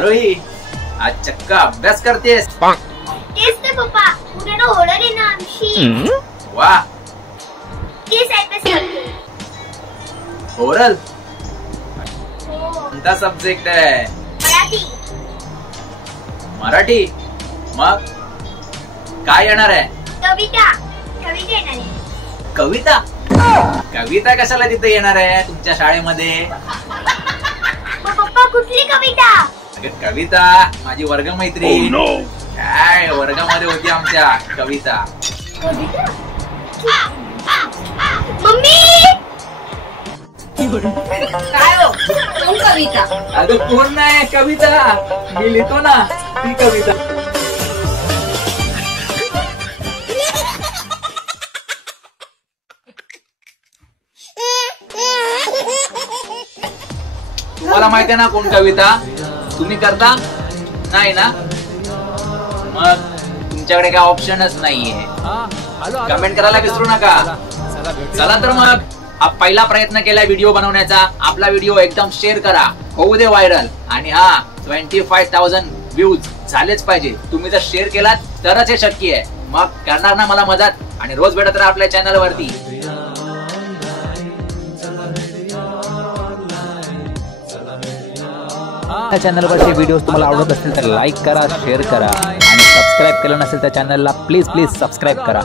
आरोही आज चक्क अभ्यास करतेस? तेच ते पप्पा, उद्या ओरडर आहे ना आमची. वा, तेच अभ्यास करते. ओरल हो, कोणता सब्जेक्ट आहे? मराठी. मराठी. मग काय येणार आहे? कविता. कविता येणार आहे. कविता? कविता कशाला तिथे येणार आहे तुमच्या शाळेमध्ये? मग पप्पा कुठली कविता? अगं कविता माझी वर्गमैत्रीण. काय वर्गामध्ये होती आमच्या कविता. कविता? मम्मी काय हो कोण कविता? अगं कोण नाही, कविता मी लिहितो ना ती कविता. तुम्हाला माहिती आहे ना कोण कविता? तुम्ही करता नाही ना? मग तुमच्याकडे काय ऑप्शनच नाहीये. कमेंट करायला विसरू नका. चला तर मग हा पहिला प्रयत्न केला व्हिडिओ बनवण्याचा. आपला व्हिडिओ एकदम शेअर करा, होऊ दे व्हायरल. आणि हा 25,000 व्ह्यूज झालेच पाहिजे. तुम्ही जर शेअर केलात तरच हे शक्य आहे. मग करणार ना मला मदत. आणि रोज भेटत राहा आपल्या चॅनल वरती. या चॅनलवरचे व्हिडिओज तुम्हाला आवडत असतील तर लाईक करा, शेअर करा आणि सबस्क्राईब केलं नसेल तर चॅनलला प्लीज सबस्क्राईब करा.